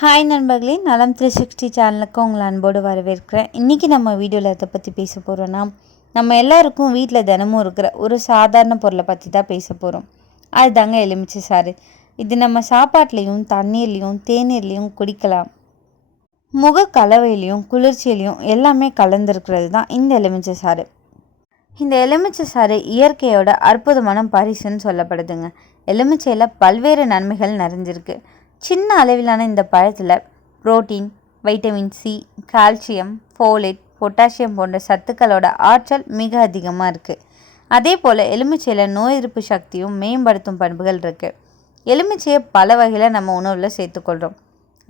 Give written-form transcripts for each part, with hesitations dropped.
Hi நண்பர்களே, நலம் 360 சேனலுக்கு உங்களை அன்போடு வரவேற்கிறேன். இன்றைக்கி நம்ம வீடியோவில் எதை பற்றி பேச போகிறோன்னா, நம்ம எல்லாருக்கும் வீட்டில் தினமும் இருக்கிற ஒரு சாதாரண பொருளை பற்றி தான் பேச போகிறோம். அதுதாங்க எலுமிச்சை சாறு. இது நம்ம சாப்பாட்லேயும் தண்ணீர்லேயும் தேநீர்லேயும் குடிக்கலாம். முக கலவையிலையும் குளிர்ச்சியிலையும் எல்லாமே கலந்துருக்கிறது தான் இந்த எலுமிச்சை சாறு. இந்த எலுமிச்சை சாறு இயற்கையோட அற்புதமான பரிசுன்னு சொல்லப்படுதுங்க. எலுமிச்சையில் பல்வேறு நன்மைகள் நிறைஞ்சிருக்கு. சின்ன அளவிலான இந்த பழத்தில் protein, vitamin C, calcium, folate, potassium போன்ற சத்துக்களோட ஆற்றல் மிக அதிகமாக இருக்குது. அதே போல் எலுமிச்சையில் நோய் எதிர்ப்பு சக்தியும் மேம்படுத்தும் பண்புகள் இருக்குது. எலுமிச்சையை பல வகையில் நம்ம உணவில் சேர்த்துக்கொள்கிறோம்.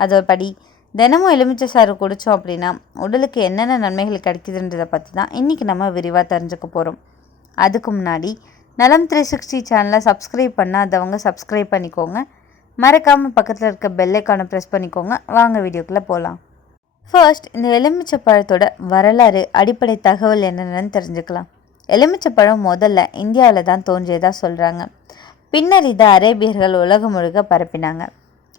அதோபடி தினமும் எலுமிச்சை சாறு குடித்தோம் அப்படின்னா உடலுக்கு என்னென்ன நன்மைகள் கிடைக்குதுன்றதை பற்றி தான் இன்றைக்கி நம்ம விரிவாக தெரிஞ்சுக்க போகிறோம். அதுக்கு முன்னாடி நலம் 360 சேனலை சப்ஸ்கிரைப் பண்ணாதவங்க சப்ஸ்கிரைப் பண்ணிக்கோங்க. மறக்காமல் பக்கத்தில் இருக்க பெல் ஐக்கானை ப்ரெஸ் பண்ணிக்கோங்க. வாங்க வீடியோக்குள்ளே போகலாம். ஃபர்ஸ்ட், இந்த எலுமிச்சை பழத்தோட வரலாறு, அடிப்படை தகவல் என்னென்னு தெரிஞ்சுக்கலாம். எலுமிச்சை பழம் முதல்ல இந்தியாவில் தான் தோன்றியதாக சொல்கிறாங்க. பின்னர் இதை அரேபியர்கள் உலகம் முழுக்க பரப்பினாங்க.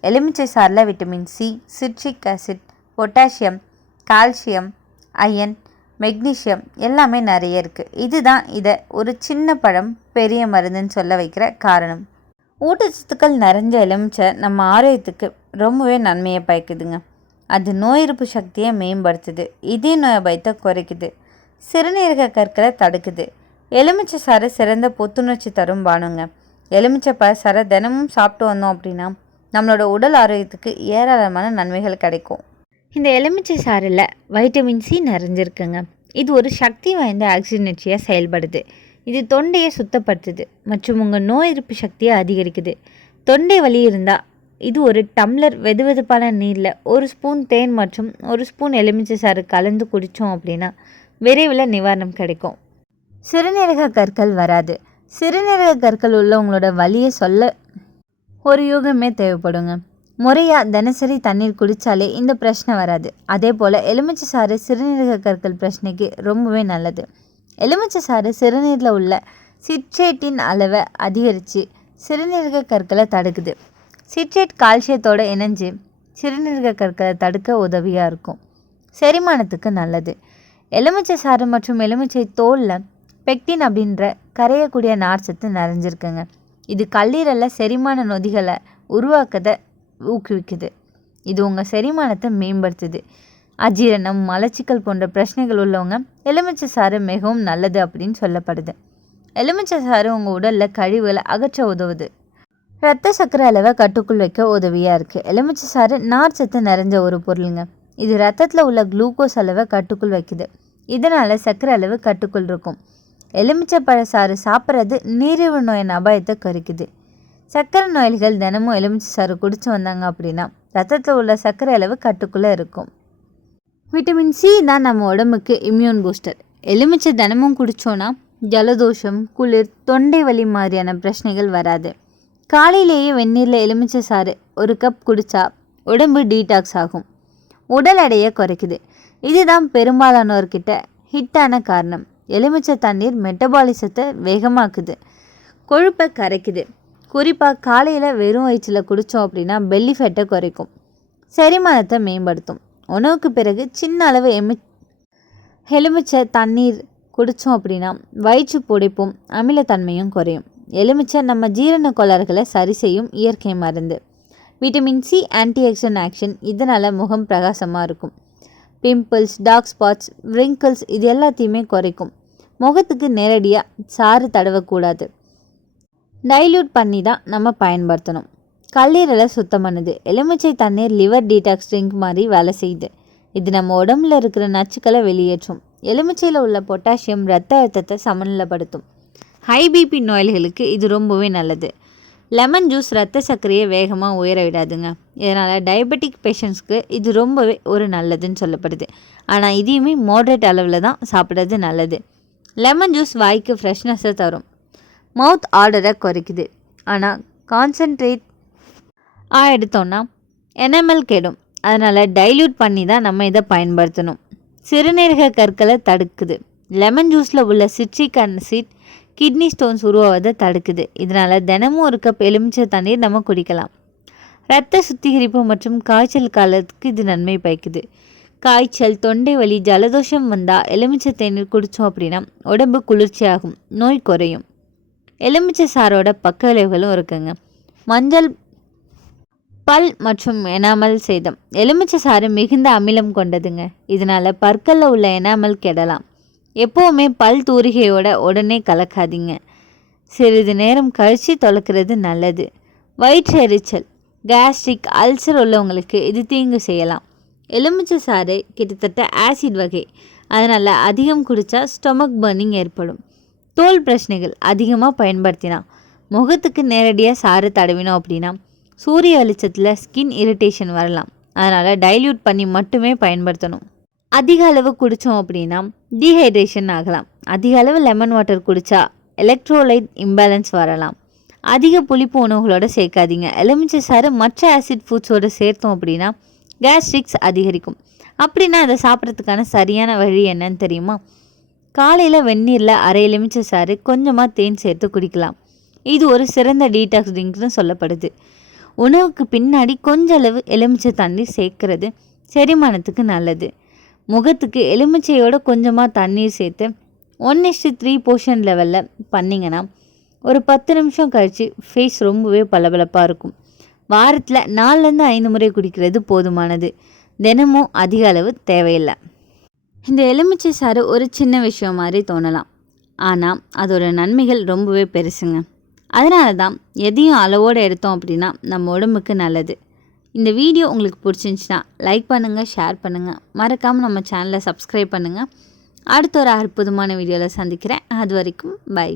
எலுமிச்சை சாறில் vitamin C, citric acid, potassium, calcium, iron, magnesium எல்லாமே நிறைய இருக்குது. இதுதான் இதை ஒரு சின்ன பழம் பெரிய மருந்துன்னு சொல்ல வைக்கிற காரணம். ஊட்டச்சத்துக்கள் நிறைஞ்ச எலுமிச்சை நம்ம ஆரோக்கியத்துக்கு ரொம்பவே நன்மையை பயக்குதுங்க. அது நோய் எதிர்ப்பு சக்தியை மேம்படுத்துது, இதய நோய் பயத்தை குறைக்குது, சிறுநீரக கற்களை தடுக்குது. எலுமிச்சை சாறு சிறந்த புத்துணர்ச்சி தரும் பானுங்க. எலுமிச்சை சாறை தினமும் சாப்பிட்டு வந்தோம் அப்படின்னா நம்மளோட உடல் ஆரோக்கியத்துக்கு ஏராளமான நன்மைகள் கிடைக்கும். இந்த எலுமிச்சை சாறில் வைட்டமின் சி நிறைஞ்சிருக்குங்க. இது ஒரு சக்தி வாய்ந்த ஆக்சிஜனேற்றியாக செயல்படுது. இது தொண்டையை சுத்தப்படுத்துது மற்றும் உங்கள் நோய் எதிர்ப்பு சக்தியை அதிகரிக்குது. தொண்டை வலி இருந்தால் இது ஒரு டம்ளர் வெதுவெதுப்பான நீரில் ஒரு ஸ்பூன் தேன் மற்றும் ஒரு ஸ்பூன் எலுமிச்சை சாறு கலந்து குடித்தோம் அப்படின்னா விரைவில் நிவாரணம் கிடைக்கும். சிறுநீரக கற்கள் வராது. சிறுநீரக கற்கள் உள்ளவங்களோட வலியை சொல்ல ஒரு யூகமே தேவைப்படுங்க. முறையாக தினசரி தண்ணீர் குடித்தாலே இந்த பிரச்சனை வராது. அதே போல் எலுமிச்சை சாறு சிறுநீரக கற்கள் பிரச்சனைக்கு ரொம்பவே நல்லது. எலுமிச்சை சாறு சிறுநீரில் உள்ள சிட்ரேட்டின் அளவை அதிகரித்து சிறுநீரக கற்களை தடுக்குது. சிட்ரேட் கால்சியத்தோடு இணைஞ்சு சிறுநீரக கற்களை தடுக்க உதவியாக இருக்கும். செரிமானத்துக்கு நல்லது. எலுமிச்சை சாறு மற்றும் எலுமிச்சை தோலில் பெக்டின் அப்படின்ற கரையக்கூடிய நார்ச்சத்து நிறைஞ்சிருக்குங்க. இது கல்லீரலில் செரிமான நொதிகளை உருவாக்கதை ஊக்குவிக்குது. இது உங்கள் செரிமானத்தை மேம்படுத்துது. அஜீரணம், மலச்சிக்கல் போன்ற பிரச்சனைகள் உள்ளவங்க எலுமிச்சை சாறு மிகவும் நல்லது அப்படின்னு சொல்லப்படுது. எலுமிச்சை சாறு உங்கள் உடலில் கழிவுகளை அகற்ற உதவுது. இரத்த சர்க்கரை அளவை கட்டுக்குள் வைக்க உதவியாக இருக்குது. எலுமிச்சை சாறு நார்ச்சத்து நிறைஞ்ச ஒரு பொருளுங்க. இது ரத்தத்தில் உள்ள குளுக்கோஸ் அளவை கட்டுக்குள் வைக்குது. இதனால் சர்க்கரை அளவு கட்டுக்குள் இருக்கும். எலுமிச்சை பழ சாறு சாப்பிட்றது நீரிழிவு நோயின் அபாயத்தை குறைக்குது. சர்க்கரை நோயாளிகள் தினமும் எலுமிச்சை சாறு குடிச்சு வந்தாங்க அப்படின்னா ரத்தத்தில் உள்ள சர்க்கரை அளவு கட்டுக்குள்ளே இருக்கும். விட்டமின் சி தான் நம்ம உடம்புக்கு இம்யூன் பூஸ்டர். எலுமிச்சை தினமும் குடித்தோன்னா ஜலதோஷம், குளிர், தொண்டை வலி மாதிரியான பிரச்சனைகள் வராது. காலையிலேயே வெந்நீரில் எலுமிச்சை சாறு ஒரு கப் குடித்தா உடம்பு டீடாக்ஸ் ஆகும். உடல் எடையை குறைக்குது. இதுதான் பெரும்பாலானோர்கிட்ட ஹிட்டான காரணம். எலுமிச்சை தண்ணீர் மெட்டபாலிசத்தை வேகமாக்குது, கொழுப்பை கரைக்குது. குறிப்பாக காலையில் வெறும் வயிற்றில் குடித்தோம் அப்படின்னா பெல்லி ஃபேட்டை குறைக்கும், செரிமானத்தை மேம்படுத்தும். உணவுக்கு பிறகு சின்ன அளவு எலுமிச்சை தண்ணீர் குடித்தோம் அப்படின்னா வயிற்று புடைப்பும் அமிலத்தன்மையும் குறையும். எலுமிச்சை நம்ம ஜீரண கோளாறுகளை சரி செய்யும் இயற்கை மருந்து. Vitamin C anti accident action. இதனால் முகம் பிரகாசமாக இருக்கும். பிம்பிள்ஸ், டார்க் ஸ்பாட்ஸ், ரிங்கிள்ஸ் இது எல்லாத்தையுமே குறைக்கும். முகத்துக்கு நேரடியாக சாறு தடவக்கூடாது, டைல்யூட் பண்ணி தான் நம்ம பயன்படுத்தணும். கல்லீரலை சுத்தம் பண்ணுது. எலுமிச்சை தண்ணீர் லிவர் டீடாக்ஸ் ட்ரிங்க் மாதிரி வேலை செய்யுது. இது நம்ம உடம்புல இருக்கிற நச்சுக்களை வெளியேற்றும். எலுமிச்சையில் உள்ள பொட்டாசியம் ரத்த அழுத்தத்தை சமநிலைப்படுத்தும். ஹை பிபி நோயாளிகளுக்கு இது ரொம்பவே நல்லது. லெமன் ஜூஸ் ரத்த சர்க்கரையை வேகமாக உயர விடாதுங்க. இதனால் டயபெட்டிக் பேஷண்ட்ஸ்க்கு இது ரொம்பவே ஒரு நல்லதுன்னு சொல்லப்படுது. ஆனால் இதையுமே மாட்ரேட் அளவில் தான் சாப்பிட்றது நல்லது. லெமன் ஜூஸ் வாய்க்கு ஃப்ரெஷ்னஸை தரும், மவுத் ஆர்டரை குறைக்குது. ஆனால் கான்சன்ட்ரேட் எடுத்தோன்னா என்எம்எல் கெடும். அதனால் டைல்யூட் பண்ணி தான் நம்ம இதை பயன்படுத்தணும். சிறுநீரக கற்களை தடுக்குது. லெமன் ஜூஸில் உள்ள சிட்ரிக் ஆசிட் கிட்னி ஸ்டோன்ஸ் உருவாவதை தடுக்குது. இதனால் தினமும் ஒரு கப் எலுமிச்சை தண்ணீர் நம்ம குடிக்கலாம். இரத்த சுத்திகரிப்பு மற்றும் காய்ச்சல் காலத்துக்கு இது நன்மை பயக்குது. காய்ச்சல், தொண்டை வலி, ஜலதோஷம் வந்தால் எலுமிச்சை தேநீர் குடித்தோம் அப்படின்னா உடம்பு குளிர்ச்சியாகும், நோய் குறையும். எலுமிச்சை சாரோட பக்க விளைவுகளும் இருக்குங்க. மஞ்சள், பல் மற்றும் எனாமல் சேதம். எலுமிச்சை சாறு மிகுந்த அமிலம் கொண்டதுங்க. இதனால் பற்களில் உள்ள எனாமல் கெடலாம். எப்போவுமே பல் தூரிகையோட உடனே கலக்காதீங்க. சிறிது நேரம் கழித்து தொலைக்கிறது நல்லது. வயிற்று எரிச்சல், கேஸ்ட்ரிக், அல்சர் உள்ளவங்களுக்கு இது தீங்கு செய்யலாம். எலுமிச்சை சாறு கிட்டத்தட்ட ஆசிட் வகை. அதனால் அதிகம் குடித்தா ஸ்டொமக் பர்னிங் ஏற்படும். தோல் பிரச்சனைகள் அதிகமாக பயன்படுத்தினா, முகத்துக்கு நேரடியாக சாறு தடவினோம் அப்படின்னா சூரிய வெளிச்சத்தில் ஸ்கின் இரிட்டேஷன் வரலாம். அதனால் டைல்யூட் பண்ணி மட்டுமே பயன்படுத்தணும். அதிக அளவு குடித்தோம் அப்படின்னா டீஹைட்ரேஷன் ஆகலாம். அதிக அளவு லெமன் வாட்டர் குடித்தா எலக்ட்ரோலைட் இம்பேலன்ஸ் வரலாம். அதிக புளிப்பு உணவுகளோடு சேர்க்காதீங்க. எலுமிச்சை சாறு மற்ற ஆசிட் ஃபுட்ஸோடு சேர்த்தோம் அப்படின்னா கேஸ்ட்ரிக்ஸ் அதிகரிக்கும். அப்படின்னா அதை சாப்பிட்றதுக்கான சரியான வழி என்னன்னு தெரியுமா? காலையில் வெந்நீரில் அரை எலுமிச்சை சாறு கொஞ்சமாக தேன் சேர்த்து குடிக்கலாம். இது ஒரு சிறந்த டீடாக்ஸ் ட்ரிங்க்னு சொல்லப்படுது. உணவுக்கு பின்னாடி கொஞ்ச அளவு எலுமிச்சை தண்ணீர் சேர்க்கறது செரிமானத்துக்கு நல்லது. முகத்துக்கு எலுமிச்சையோட கொஞ்சமாக தண்ணீர் சேர்த்து 1:3 போர்ஷன் லெவலில் பண்ணிங்கன்னா ஒரு 10 நிமிஷம் கழித்து ஃபேஸ் ரொம்பவே பளபளப்பாக இருக்கும். வாரத்தில் 4-5 முறை குடிக்கிறது போதுமானது. தினமும் அதிக அளவு தேவையில்லை. இந்த எலுமிச்சை சாறு ஒரு சின்ன விஷயம் மாதிரி தோணலாம், ஆனால் அதோட நன்மைகள் ரொம்பவே பெருசுங்க. அதனால தான் எதையும் அளவோடு எடுத்தோம் அப்படின்னா நம்ம உடம்புக்கு நல்லது. இந்த வீடியோ உங்களுக்கு பிடிச்சிருந்துச்சுன்னா லைக் பண்ணுங்கள், ஷேர் பண்ணுங்கள், மறக்காமல் நம்ம சேனலை சப்ஸ்கிரைப் பண்ணுங்கள். அடுத்த ஒரு அற்புதமான வீடியோவில் சந்திக்கிறேன். அது வரைக்கும் பை.